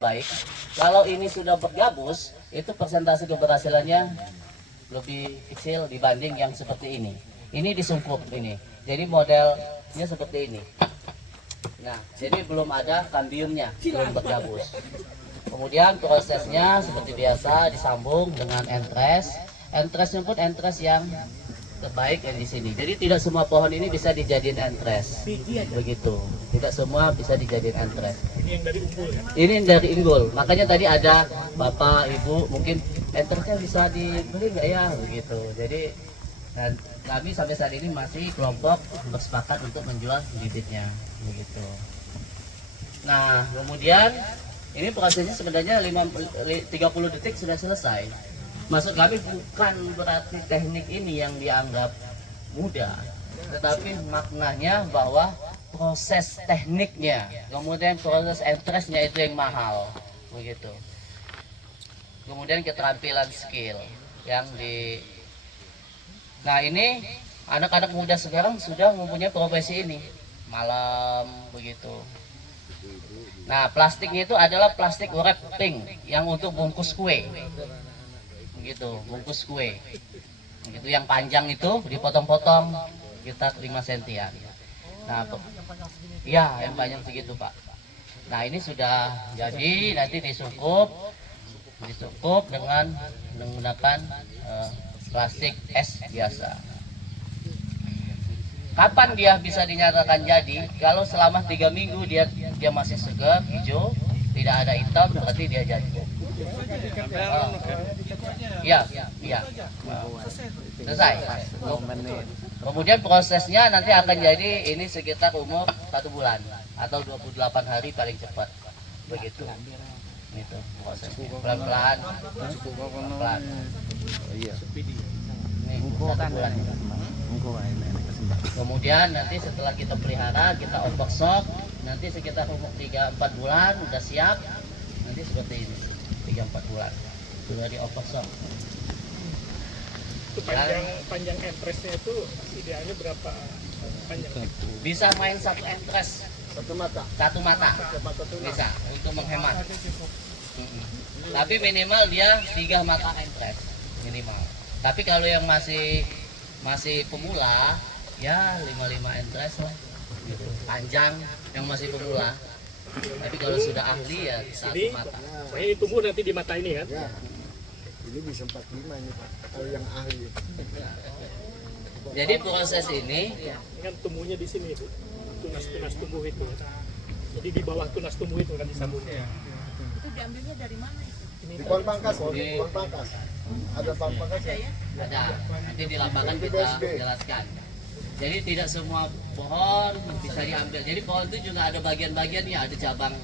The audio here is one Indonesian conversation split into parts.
baik. Kalau ini sudah bergabus, itu persentase keberhasilannya lebih kecil dibanding yang seperti ini. Ini disungkup ini. Jadi modelnya seperti ini. Nah, jadi belum ada kambiumnya, belum bergabus. Kemudian prosesnya seperti biasa disambung dengan entres. Entresnya pun entres yang terbaik yang di sini. Jadi tidak semua pohon ini bisa dijadiin entres. Begitu. Tidak semua bisa dijadiin entres. Ini yang dari unggul ya? Ini yang dari unggul. Makanya tadi ada Bapak, Ibu, mungkin entresnya bisa dibeli nggak ya? Begitu. Jadi dan kami sampai saat ini masih kelompok bersepakat untuk menjual bibitnya. Begitu. Nah, kemudian ini prosesnya sebenarnya 30 detik sudah selesai. Maksud kami bukan berarti teknik ini yang dianggap mudah, tetapi maknanya bahwa proses tekniknya, kemudian proses entresnya itu yang mahal, begitu. Kemudian keterampilan skill yang di. Nah ini anak-anak muda sekarang sudah mempunyai profesi ini, malam begitu. Nah plastiknya itu adalah plastik wrapping yang untuk bungkus kue. Gitu, bungkus kue gitu, yang panjang itu dipotong-potong kita 5 sentian. Nah, ya yang panjang segitu Pak. Nah ini sudah jadi, nanti disungkup dengan menggunakan plastik es biasa. Kapan dia bisa dinyatakan jadi? Kalau selama 3 minggu dia masih segar, hijau, tidak ada hitam, berarti dia jadi. Iya. Selesai. Kemudian prosesnya nanti akan jadi ini sekitar umur 1 bulan atau 28 hari paling cepat. Begitu. Itu prosesnya. Pelan-pelan. Pelan. Iya. Kemudian nanti setelah kita pelihara, kita opak sok, nanti sekitar umur 3-4 bulan udah siap. Nanti seperti ini. 3-4 bulan sudah diopak sok. Itu panjang entresnya itu idealnya berapa panjang? Bisa main satu entres satu mata bisa untuk menghemat. Tapi minimal dia 3 mata entres minimal. Tapi kalau yang masih pemula ya 5 entres lah gitu. Panjang yang masih pemula. Tapi kalau sudah ahli ya 1 mata. Ini tumbuh nanti di mata ini kan? Ya. Ini bisa 45 ini Pak, kalau yang ahli. Jadi proses ini kan tumbuhnya di sini itu, tunas tumbuh itu. Jadi di bawah tunas tumbuh itu kan disambungnya. Itu diambilnya dari mana itu? Di pohon pangkas, di pohon pangkas. Ada pohon pangkas ya? ada. Nanti di lapangan kita jelaskan. Jadi tidak semua pohon bisa diambil. Jadi pohon itu juga ada bagian-bagiannya, ada cabang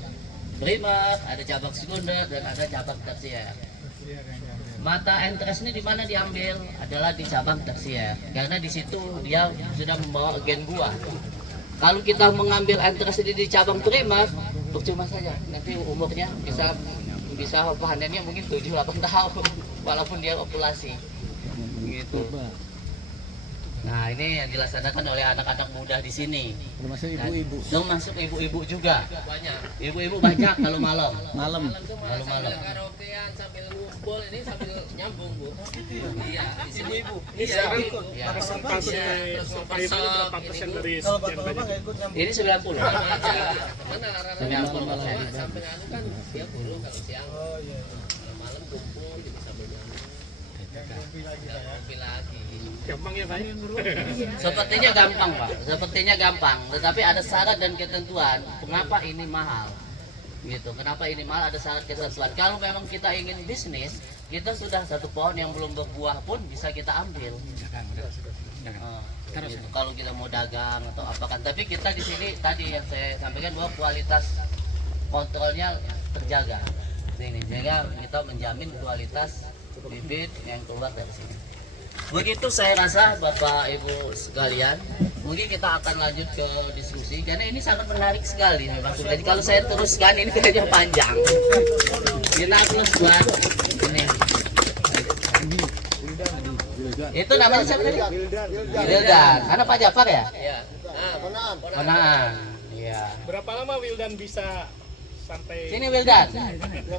primer, ada cabang sekunder, dan ada cabang tersier. Mata entres ini di mana diambil? Adalah di cabang tersier. Karena di situ dia sudah membawa gen buah. Kalau kita mengambil entres ini di cabang primer, percuma saja. Nanti umurnya bisa panennya mungkin 7-8 tahun, walaupun dia populasi. Gitu. Nah ini yang dilaksanakan oleh anak-anak muda di sini. Termasuk ibu-ibu. Termasuk ibu-ibu juga. Ibu-ibu banyak kalau malam. Malam. Karaokean sambil ngumpul ini sambil nyambung Bu. Iya, ibu-ibu. Ini sekarang Iya. persentase supaya itu berapa persen dari sekian banyak? Ini 90. Mana orang 90%. sampai anu kan dia dulu kalau siang. Kalau malam kumpul gitu sambil nyambung. Ngopi lagi. Gampang ya Pak? Sepertinya gampang Pak. Sepertinya gampang. Tetapi ada syarat dan ketentuan. Kenapa ini mahal? Gitu. Kenapa ini mahal? Ada syarat ketentuan. Kalau memang kita ingin bisnis, kita sudah satu pohon yang belum berbuah pun bisa kita ambil. Gitu. Kalau kita mau dagang atau apa kan. Tapi kita di sini tadi yang saya sampaikan bahwa kualitas kontrolnya terjaga. Ini jaga kita menjamin kualitas bibit yang keluar dari sini. Begitu saya rasa Bapak Ibu sekalian, mungkin kita akan lanjut ke diskusi karena ini sangat menarik sekali nih Bang. Jadi kalau saya teruskan ini kayaknya panjang. Kita terus buat ini. Itu namanya siapa tadi? Wildan. Anak Pak Jafar ya? Iya. Konaan. Iya. Berapa lama Wildan bisa Sampai Sini Wildan.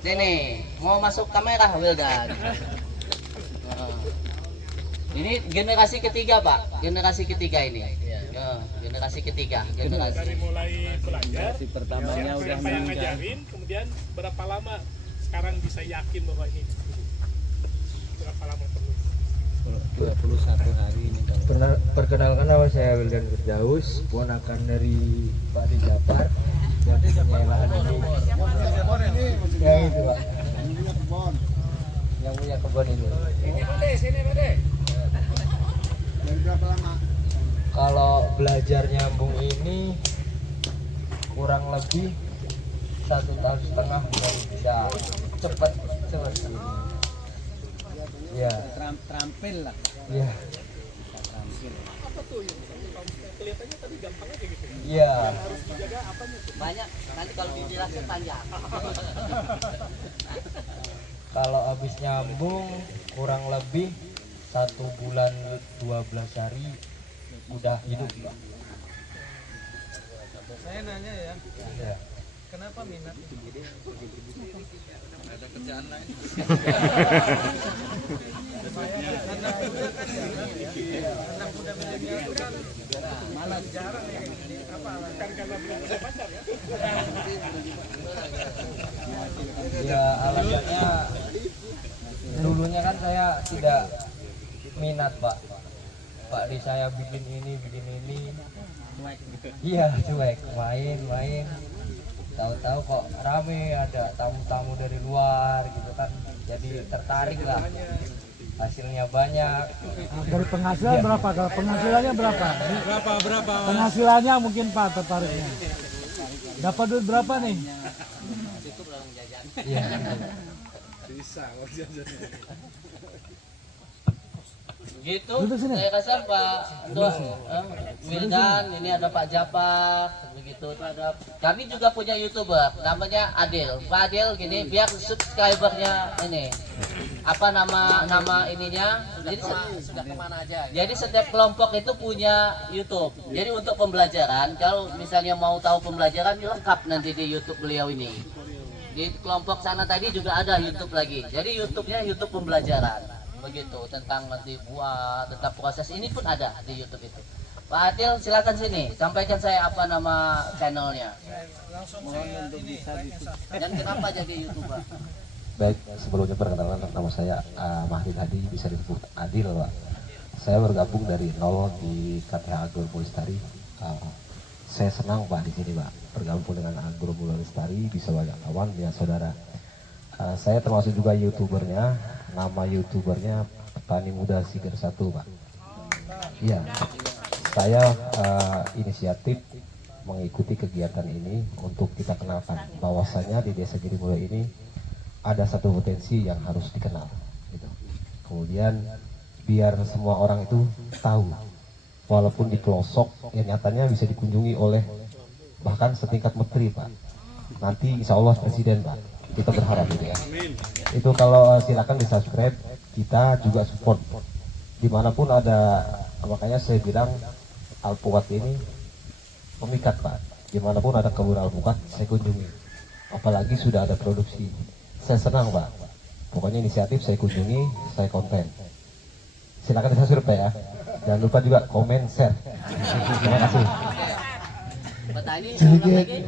Sini. Mau masuk kamera Wildan. Nah. Ini generasi ketiga Pak. Generasi ketiga ini. Generasi ketiga. dari Generasi. mulai belajar, pertamanya siapa udah yang meninggal. ngajarin, kemudian berapa lama sekarang bisa yakin bahwa ini berapa lama perlu? 21 hari ini kalau Perkenalkan nama saya Wildan Firdaus, ponakan dari Pak De Japar. Yang punya lahan ini. Ya itu Pak. Yang punya kebun ini. Kalau belajar nyambung ini kurang lebih 1,5 tahun dan bisa cepat. Ya, terampil lah. ya, Apa tuh yang kelihatannya tadi gampang aja gitu? ya. Harus dijaga apanya tuh? Banyak. Nanti kalau dijelasin panjang. Kalau habis nyambung kurang lebih 1 bulan 12 hari udah hidup Pak. Saya nanya ya, Ya. kenapa minat? Ada kerjaan lain. Anak muda milenial itu kan malas jarang ya. Apa alasan? Kan karena belum punya pacar ya? Ya alasannya dulunya kan saya tidak minat Pak. Pak di saya bikin ini. Iya cuek, main. Tahu-tahu kok rame ada tamu-tamu dari luar gitu kan. Jadi tertarik lah. Hasilnya banyak. Dari penghasilan berapa? Kalau penghasilannya berapa? Berapa? Penghasilannya mungkin Pak tertariknya. Dapat duit berapa nih? Iya. Gitu. Duduk sini. Saya kasih Pak Tuh, Wildan, ini ada Pak Japar, begitu. Ada. Kami juga punya YouTuber, namanya Adil. Pak Adil gini, biar subscribernya ini apa nama ininya. Jadi sudah kemana aja. Jadi setiap kelompok itu punya YouTube. Jadi untuk pembelajaran, kalau misalnya mau tahu pembelajaran lengkap nanti di YouTube beliau ini. Di kelompok sana tadi juga ada YouTube lagi. Jadi YouTube-nya YouTube pembelajaran. Begitu tentang nanti buat tentang proses ini pun ada di YouTube itu. Pak Adil silakan sini sampaikan saya apa nama channelnya Mohon untuk bisa dan kenapa jadi YouTuber. Baik, sebelumnya perkenalkan nama saya Mahdi Hadi, bisa disebut Adil Pak. Saya bergabung dari nol di KTH Agro Lestari. Saya senang Pak di sini Pak, bergabung dengan Agro Lestari, bisa banyak kawan ya saudara. Saya termasuk juga YouTubernya, nama YouTubernya Petani Muda Siger 1 Pak. Iya, saya inisiatif mengikuti kegiatan ini untuk kita kenalkan bahwasanya di Desa Girimulyo ini ada satu potensi yang harus dikenal gitu. Kemudian biar semua orang itu tahu walaupun di pelosok yang nyatanya bisa dikunjungi oleh bahkan setingkat menteri Pak, nanti insya Allah presiden Pak, kita berharap gitu ya. Itu kalau silakan di subscribe, kita juga support dimanapun ada, makanya saya bilang alpukat ini pemikat Pak, dimanapun ada kebun alpukat saya kunjungi, apalagi sudah ada produksi. Saya senang Pak, pokoknya inisiatif saya kunjungi, saya konten. Silakan di subscribe ya, jangan lupa juga komen, share. Terima kasih. Petani ulang lagi.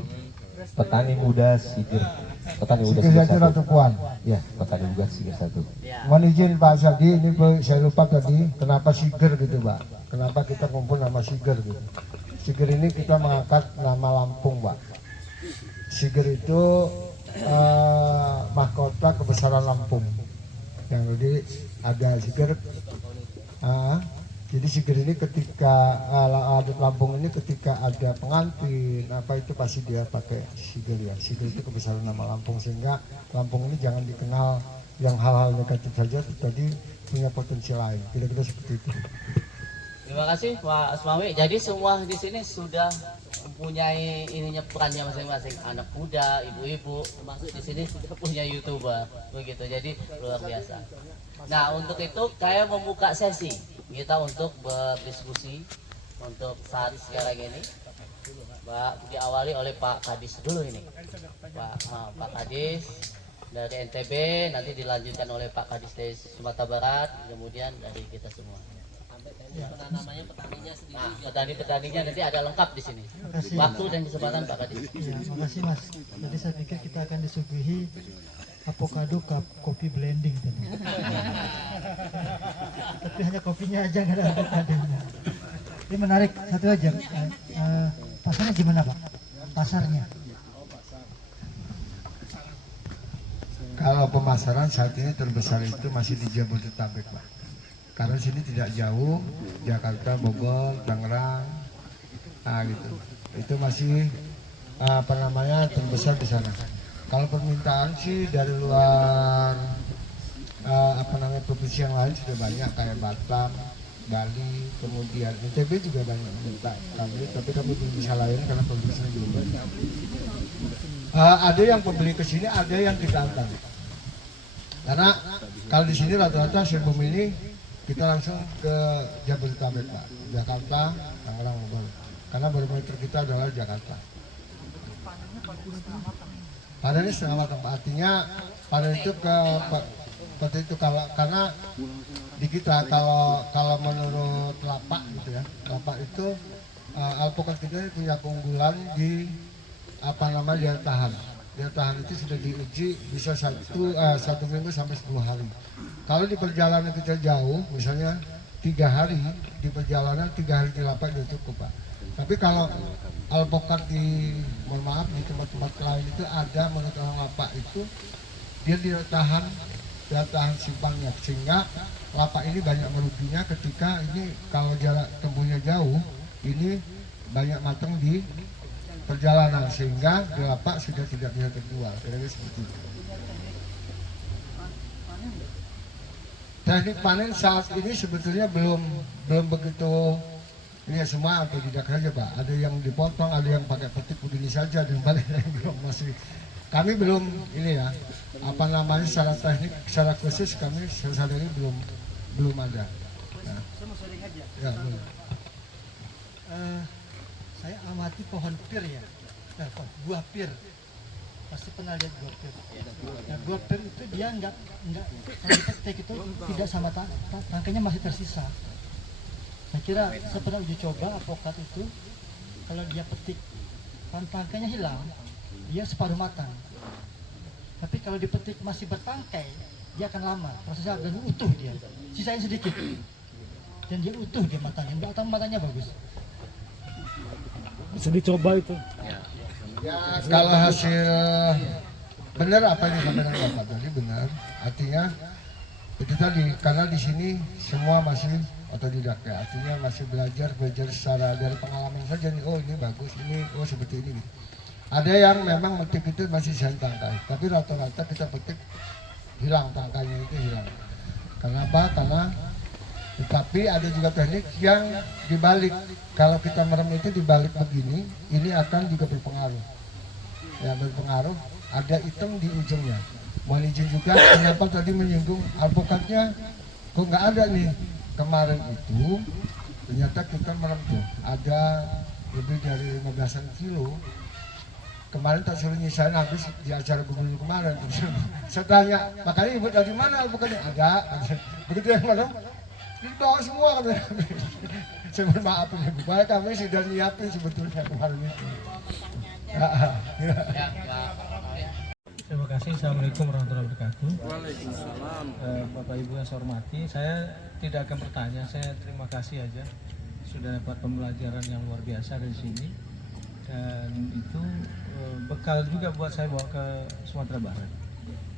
Petani Muda Siger, Petani Muda Sige Siger Satu 1. Tukuan. Ya, Petani Muda Siger 1. Ya. Mohon izin Pak Sadi, ini saya lupa tadi kenapa Siger gitu Pak. Kenapa kita kumpul nama Siger gitu. Siger ini kita mengangkat nama Lampung Pak. Siger itu mahkota kebesaran Lampung. Yang jadi ada Siger. Jadi Siger ini ketika adat Lampung ini ketika ada pengantin apa itu pasti dia pakai Siger ya. Siger itu kebesaran nama Lampung, sehingga Lampung ini jangan dikenal yang hal-hal negatif saja, tadi punya potensi lain. Kira-kira seperti itu. Terima kasih Pak Asmawi. Jadi semua di sini sudah mempunyai ininya perannya masing-masing. Anak muda, ibu-ibu, termasuk di sini sudah punya YouTuber, begitu. Jadi luar biasa. Nah untuk itu saya membuka sesi kita untuk berdiskusi untuk saat sekarang ini. diawali oleh Pak Kadis dulu ini. Pak Kadis dari NTB, nanti dilanjutkan oleh Pak Kadis dari Sumatera Barat, kemudian dari kita semua. Namanya petaninya sendiri. Nah, petani-petaninya nanti ada lengkap di sini. Waktu dan kesempatan Pak Kadis. Ya, makasih Mas. Tadi saya pikir kita akan disuguhi avocado kopi blending tadi. Tapi hanya kopinya aja, nggak ada avokadonya. Ini menarik, satu aja. Pasarnya gimana Pak? Pasarnya? Kalau pemasaran saat ini terbesar itu masih di Jabodetabek, Pak. Karena sini tidak jauh, Jakarta, Bogor, Tangerang, gitu. Itu masih terbesar di sana. Kalau permintaan sih dari luar provinsi yang lain sudah banyak, kayak Batam, Bali, kemudian NTB juga banyak minta kami, tapi kami belum bisa layan karena produksinya belum banyak. Ada yang pembeli ke sini, ada yang kita antar. Karena kalau di sini rata-rata sebelum ini kita langsung ke Jabodetabek, Pak. Jakarta, Tangerang, Bogor. Karena barometer kita adalah Jakarta. Panennya setengah matang, Pak. Artinya panen itu seperti itu karena di kita kalau menurut lapak gitu ya, lapak itu alpukat kita punya keunggulan di daya tahan. Daya tahan itu sudah diuji bisa satu minggu sampai 10 hari. Kalau di perjalanan kita jauh, misalnya 3 hari di perjalanan, 3 hari di lapak sudah cukup, Pak. Tapi kalau alpukat di tempat-tempat lain itu ada menurut orang lapak itu dia tidak tahan simpangnya, sehingga lapak ini banyak meruginya ketika ini kalau jarak tempuhnya jauh, ini banyak matang di perjalanan sehingga di lapak sudah tidak bisa terjual, kira-kira seperti itu. Teknik panen saat ini sebetulnya belum begitu ini ya, semua otodidak saja, Pak. Ada yang dipotong, ada yang pakai petik begini saja, dan paling belum masih. Kami belum ini ya, secara teknik, secara khusus kami saat ini belum ada. Nah. Ya, belum. Saya amati pohon pir ya, buah pir. Pasti pernah lihat buah pir. Nah, buah pir itu dia nggak kalau dipetik itu tidak sama tangkainya masih tersisa. Saya kira saya pernah uji coba alpukat itu, kalau dia petik tangkainya hilang, dia separuh matang. Tapi kalau dipetik masih bertangkai, dia akan lama, prosesnya akan utuh dia. Sisain sedikit, dan dia utuh dia matangnya, matangnya bagus. Bisa dicoba itu. Ya, kalau hasil benar apa yang disampaikan Bapak tadi benar, artinya itu tadi karena di sini semua masih otodidak ya, artinya masih belajar secara dari pengalaman saja nih, oh ini bagus, ini oh seperti ini gitu. Ada yang memang petik itu masih sisain tangkai, tapi rata-rata kita petik hilang tangkainya itu hilang. Kenapa? Karena tetapi ada juga teknik yang dibalik. Kalau kita merem itu dibalik begini, ini akan juga berpengaruh. Ya berpengaruh. Ada hitam di ujungnya. Mohon izin juga, kenapa tadi menyinggung alpukatnya kok nggak ada nih. Kemarin itu ternyata kita merem tuh ada lebih dari 15 kilo. Kemarin tak suruh nyisain habis di acara gubernur kemarin. Saya tanya, makanya ibu dari mana alpukatnya? Ada. Begitu yang merem, dibawa semua katanya. Saya mohon maaf ya, supaya kami sudah nyiapin sebetulnya kemarin itu. Terima kasih. Assalamualaikum warahmatullahi wabarakatuh. Waalaikumsalam. Bapak Ibu yang saya hormati, saya tidak akan bertanya, saya terima kasih aja sudah dapat pembelajaran yang luar biasa dari sini, dan itu bekal juga buat saya bawa ke Sumatera Barat.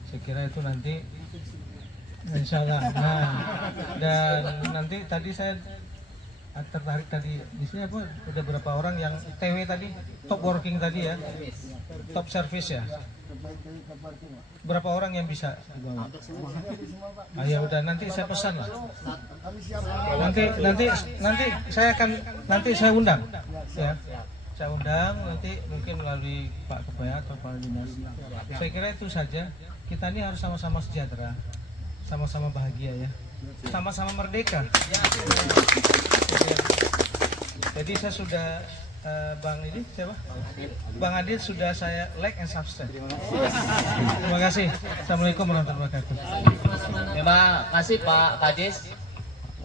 Saya kira itu nanti insya Allah. Nah, dan nanti tadi saya tertarik tadi di sini apa ada beberapa orang yang TW tadi, top working tadi ya, top service ya. Berapa orang yang bisa dibawa? Ah, ya udah nanti saya pesan lah. Nanti saya undang ya. Saya undang nanti mungkin melalui Pak Kepala atau Pak Dinas. Saya kira itu saja. Kita ini harus sama-sama sejahtera, sama-sama bahagia ya, sama-sama merdeka. Jadi saya sudah Bang ini siapa? Bang Adil sudah saya like and subscribe. Terima kasih. Assalamualaikum warahmatullahi wabarakatuh. Terima kasih Pak Kadis.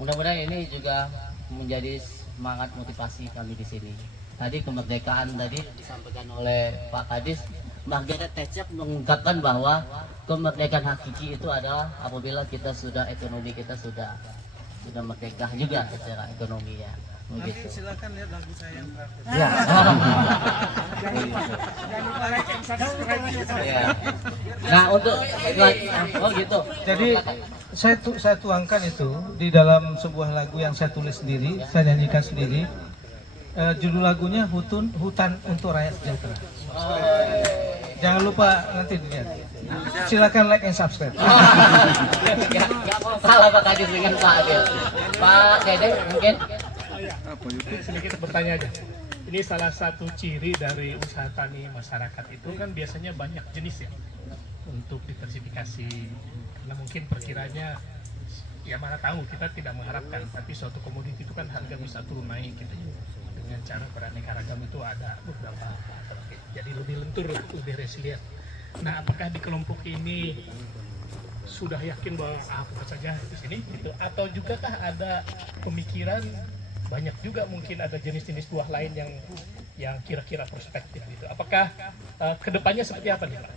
Mudah-mudahan ini juga menjadi semangat motivasi kami di sini. Tadi kemerdekaan tadi disampaikan oleh Pak Kadis. Margaret Thatcher mengungkapkan bahwa kemerdekaan hakiki itu adalah apabila kita sudah ekonomi kita sudah merdeka juga secara ekonomi ya. Nanti Begitu. silakan lihat lagu saya yang terakhir. Ya. Ya. Nah untuk oh gitu. Jadi saya tuangkan itu di dalam sebuah lagu yang saya tulis sendiri, saya nyanyikan sendiri. Judul lagunya Hutan untuk Rakyat Sejahtera. Jangan lupa nanti dilihat. Silakan like and subscribe. Gak mau salah Pak Kadis dengan Pak Adil. Pak Dede mungkin. Sedikit bertanya aja. Ini salah satu ciri dari usaha tani masyarakat itu kan biasanya banyak jenis ya untuk diversifikasi. Karena mungkin perkiranya ya mana tahu kita tidak mengharapkan, tapi suatu komoditi itu kan harga bisa turun naik gitu. Dengan cara beraneka ragam itu ada beberapa, jadi lebih lentur, lebih resilient. Nah, apakah di kelompok ini sudah yakin bahwa apa saja di sini gitu, atau juga kah ada pemikiran banyak juga mungkin ada jenis-jenis buah lain yang kira-kira prospektif gitu. Apakah kedepannya seperti apa nih Pak?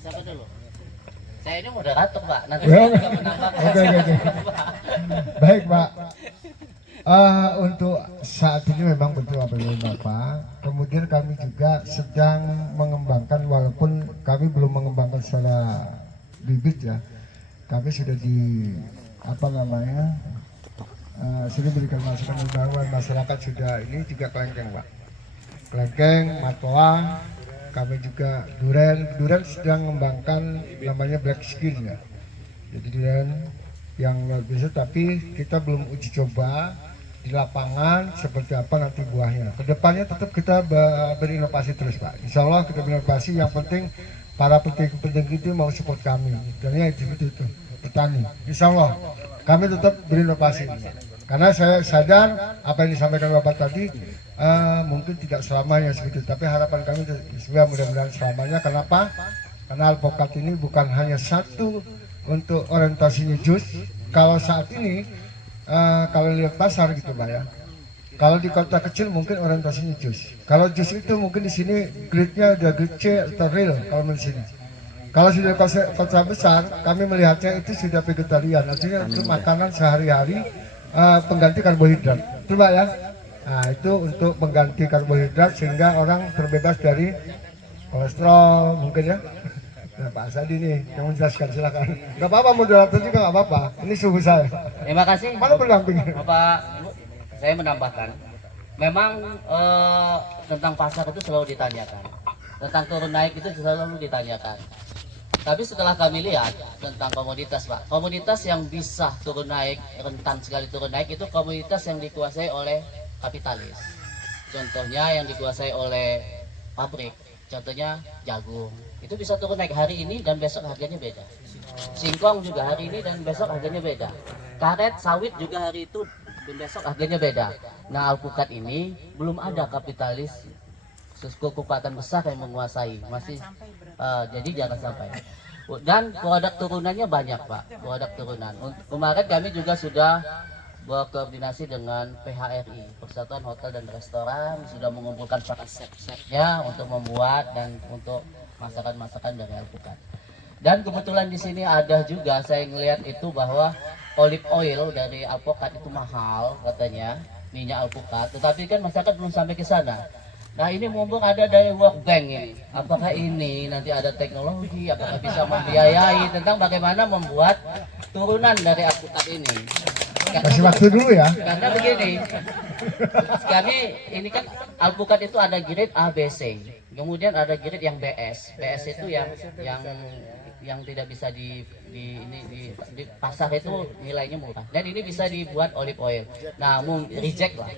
Siapa dulu? Saya ini moderator Pak. Nanti Ya. saya juga menambahkan. Oke. Baik Pak. Untuk saat ini memang betul apa yang Bapak. Kemudian kami juga sedang mengembangkan, walaupun kami belum mengembangkan secara bibit ya. Kami sudah sudah berikan masukan bahwa masyarakat sudah ini juga kelengkeng Pak. Kelengkeng, matoa, kami juga durian sedang mengembangkan namanya black skin ya. Jadi durian yang luar biasa, tapi kita belum uji coba di lapangan seperti apa nanti buahnya. Kedepannya tetap kita berinovasi terus Pak. Insya Allah kita berinovasi, yang penting para penting itu mau support kami. Dan ya itu petani. Insya Allah kami tetap berinovasi. Karena saya sadar apa yang disampaikan Bapak tadi mungkin tidak selamanya segitu, tapi harapan kami juga mudah-mudahan selamanya. Kenapa? Karena alpukat ini bukan hanya satu untuk orientasinya jus. Kalau saat ini kalau lihat pasar gitu Pak ya. Kalau di kota kecil mungkin orientasinya jus. Kalau jus itu mungkin di sini grade-nya ada grade C atau real kalau di sini. Kalau sudah kota besar, kami melihatnya itu sudah vegetarian, artinya untuk makanan sehari-hari pengganti karbohidrat. Itu Pak ya. Nah itu untuk mengganti karbohidrat sehingga orang terbebas dari kolesterol mungkin ya. Nah, Pak Sadi nih yang menjelaskan, silakan. Gak apa-apa, moderator juga gak apa-apa. Ini suhu saya. Terima kasih. Mana pendamping? Bapak Ibu, saya menambahkan. Memang tentang pasar itu selalu ditanyakan. Tentang turun naik itu selalu ditanyakan. Tapi setelah kami lihat tentang komoditas Pak, komoditas yang bisa turun naik, rentan sekali turun naik itu komoditas yang dikuasai oleh kapitalis. Contohnya yang dikuasai oleh pabrik, contohnya jagung. Itu bisa turun naik hari ini dan besok harganya beda. Singkong juga hari ini dan besok harganya beda. Karet, sawit juga hari itu dan besok harganya beda. Nah alpukat ini belum ada kapitalis kekuatan besar yang menguasai, masih jadi jangan sampai. Dan produk turunannya banyak Pak, produk turunan. Kemarin kami juga sudah berkoordinasi dengan PHRI, Persatuan Hotel dan Restoran, sudah mengumpulkan para chef-chefnya untuk membuat dan untuk masakan-masakan dari alpukat. Dan kebetulan di sini ada juga saya ngelihat itu bahwa olive oil dari alpukat itu mahal katanya, minyak alpukat, tetapi kan masyarakat belum sampai ke sana. Nah ini mumpung ada dari World Bank ini, apakah ini nanti ada teknologi, apakah bisa membiayai tentang bagaimana membuat turunan dari alpukat ini? Kasih waktu dulu ya. Karena begini, kami ini kan alpukat itu ada grade A, B, C, kemudian ada grade yang BS. BS itu yang tidak bisa di pasar itu nilainya murah. Dan ini bisa dibuat olive oil. Nah, reject lah.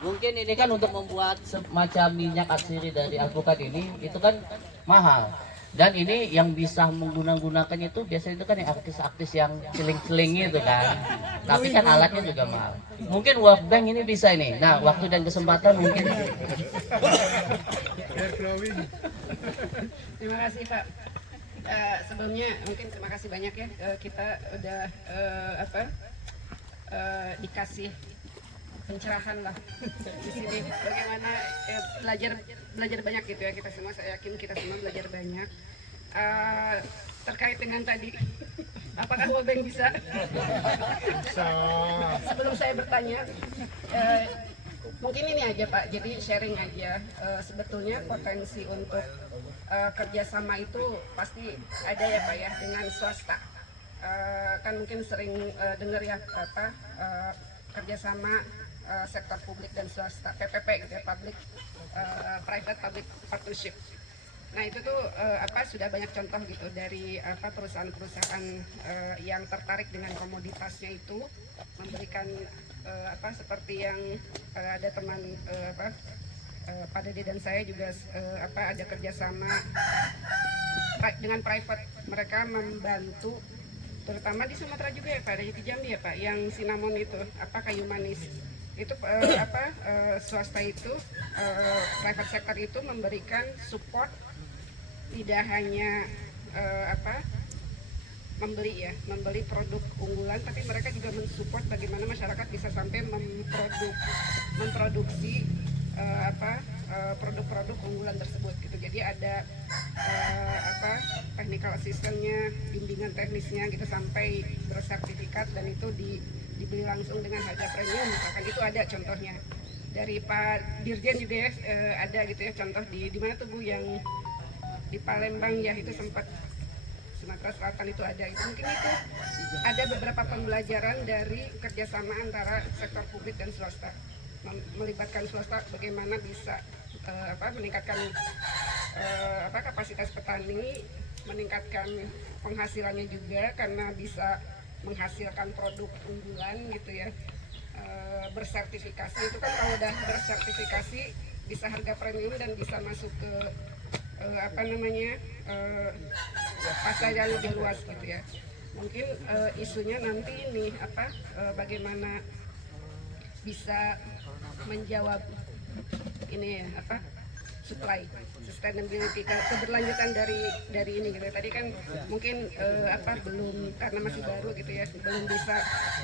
Mungkin ini kan untuk membuat semacam minyak atsiri dari alpukat ini itu kan mahal. Dan ini yang bisa menggunakannya itu biasanya itu kan yang artis-artis yang celing-celing itu kan. Tapi kan alatnya juga mahal. Mungkin World Bank ini bisa ini. Nah, waktu dan kesempatan mungkin. Terima kasih Pak. Sebelumnya mungkin terima kasih banyak ya, kita udah dikasih pencerahan lah di sini bagaimana belajar banyak gitu ya, kita semua, saya yakin kita semua belajar banyak terkait dengan tadi apakah World Bank bisa. Sebelum saya bertanya, mungkin ini aja Pak, jadi sharing aja, sebetulnya potensi untuk kerjasama itu pasti ada ya Pak ya dengan swasta. Kan mungkin sering dengar ya kata kerjasama sektor publik dan swasta, PPP gitu ya, private public partnership. Nah itu tuh sudah banyak contoh gitu dari perusahaan-perusahaan yang tertarik dengan komoditasnya itu memberikan seperti yang ada teman Pak Dede dan saya juga ada kerjasama dengan private, mereka membantu terutama di Sumatera juga ya Pak, ada di Jambi ya Pak, yang cinnamon itu kayu manis itu swasta itu private sector itu memberikan support, tidak hanya membeli produk unggulan, tapi mereka juga mensupport bagaimana masyarakat bisa sampai memproduksi produk-produk unggulan tersebut gitu. Jadi ada technical assistance-nya, bimbingan teknisnya gitu sampai bersertifikat, dan itu dibeli langsung dengan harga premium misalkan, itu ada contohnya dari Pak Dirjen juga ya, ada gitu ya contoh di mana tuh Bu, yang di Palembang ya, itu sempat Sumatera Selatan itu ada, itu mungkin itu ada beberapa pembelajaran dari kerjasama antara sektor publik dan swasta, melibatkan swasta bagaimana bisa meningkatkan kapasitas petani, meningkatkan penghasilannya juga karena bisa menghasilkan produk unggulan gitu ya, bersertifikasi itu kan, kalau udah bersertifikasi bisa harga premium dan bisa masuk ke pasar yang lebih luas gitu ya. Mungkin isunya nanti ini bagaimana bisa menjawab ini ya supply sustainability, keberlanjutan dari ini gitu. Tadi kan mungkin belum, karena masih baru gitu ya, belum bisa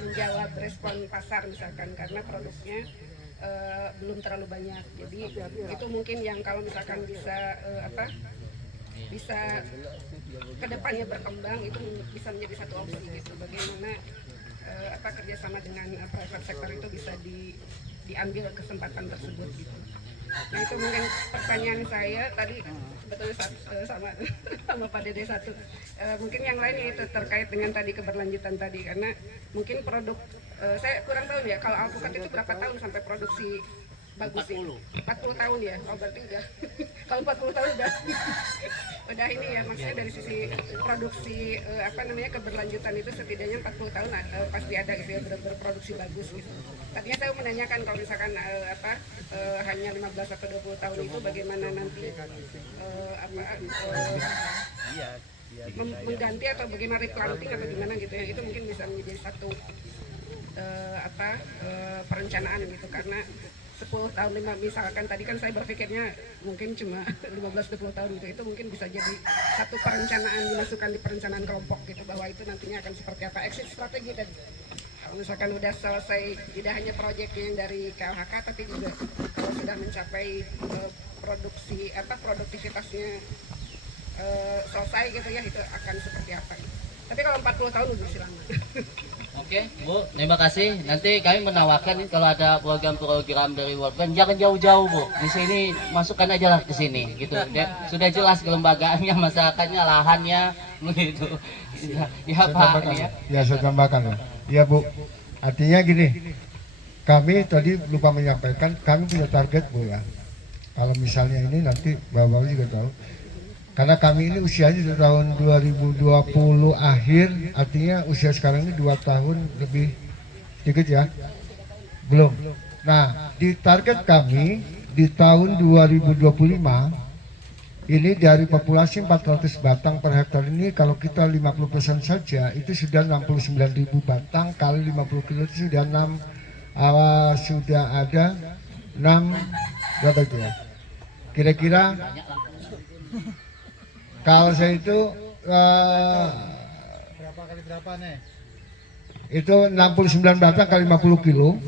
menjawab respon pasar misalkan karena produknya belum terlalu banyak. Jadi itu mungkin yang kalau misalkan bisa bisa kedepannya berkembang, itu bisa menjadi satu opsi gitu, bagaimana kerjasama dengan private sector itu bisa diambil kesempatan tersebut gitu. Nah itu mungkin pertanyaan saya tadi, sebetulnya sama Pak Dede satu. Mungkin yang lain itu terkait dengan tadi keberlanjutan tadi, karena mungkin produk saya kurang tahu ya, kalau alpukat itu berapa tahun sampai produksi bagus sih? 40 tahun ya. Oh berarti udah kalau 40 tahun udah ini ya, maksudnya dari sisi produksi keberlanjutan itu setidaknya 40 tahun pasti ada gitu ya, berproduksi bagus gitu. Tadinya saya menanyakan kalau misalkan hanya 15 atau 20 tahun itu bagaimana nanti mengganti atau bagaimana replanting atau gimana gitu ya, itu mungkin bisa menjadi satu perencanaan gitu, karena 10 tahun misalkan tadi kan saya berpikirnya mungkin cuma 15-20 tahun gitu, itu mungkin bisa jadi satu perencanaan, dimasukkan di perencanaan kelompok gitu, bahwa itu nantinya akan seperti apa exit strategi. Dan kalau misalkan udah selesai, tidak hanya proyeknya yang dari KLHK, tapi juga kalau sudah mencapai produktivitasnya selesai gitu ya, itu akan seperti apa gitu. Tapi kalau 40 tahun udah lama. Oke, Bu, terima kasih. Nanti kami menawarkan kalau ada program-program dari World Bank, jangan jauh-jauh, Bu. Di sini masukkan aja lah ke sini, gitu. Sudah jelas kelembagaannya, masyarakatnya, lahannya, begitu. Ya Pak, ini ya. Ya saya tambahkan ya. Ya Bu, artinya gini, kami tadi lupa menyampaikan, kami punya target Bu ya. Kalau misalnya ini nanti Bapak juga tahu. Karena kami ini usianya di tahun 2020 akhir, artinya usia sekarang ini 2 tahun lebih sedikit ya, belum. Nah, di target kami di tahun 2025 ini dari populasi 400 batang per hektar ini, kalau kita 50% saja itu sudah 69.000 batang, kali 50 kilo itu sudah sudah ada 6 berapa itu ya? Kira-kira kalau saya itu Berapa kali berapa nih? itu 69 batang kali 50 kilo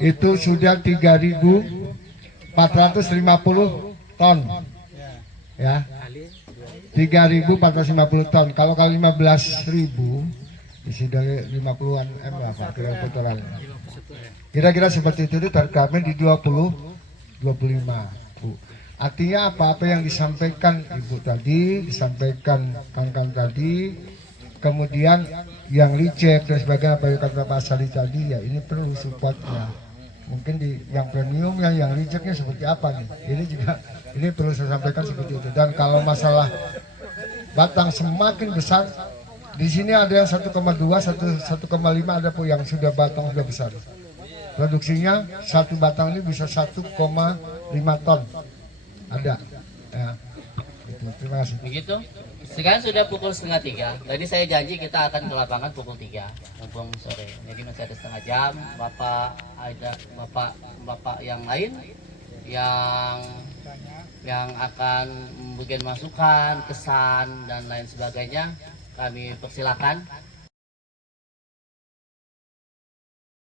itu sudah 3.450 ton ya, 3.450 ton. Kalau kali 15.000 sudah 50-an M apa kira putarannya. Kira-kira seperti itu terkait di 25 Bu. Artinya apa yang disampaikan Ibu tadi, disampaikan Kang tadi, kemudian yang licek dan sebagainya apa yang kata Pak Sali tadi, ya ini perlu supportnya. Mungkin di yang premium yang liceknya seperti apa nih? Ini juga ini perlu saya sampaikan seperti itu. Dan kalau masalah batang semakin besar, di sini ada yang 1,2, 1,5, ada pun yang sudah batang sudah besar. Produksinya satu batang ini bisa 1,5 ton. Ada. Ya. Itu. Terima kasih. Begitu. Sekarang sudah pukul 2:30. Tadi saya janji kita akan ke lapangan pukul 3, mumpung sore. Jadi masih ada setengah jam. Bapak yang lain yang akan memberikan masukan, kesan dan lain sebagainya, kami persilakan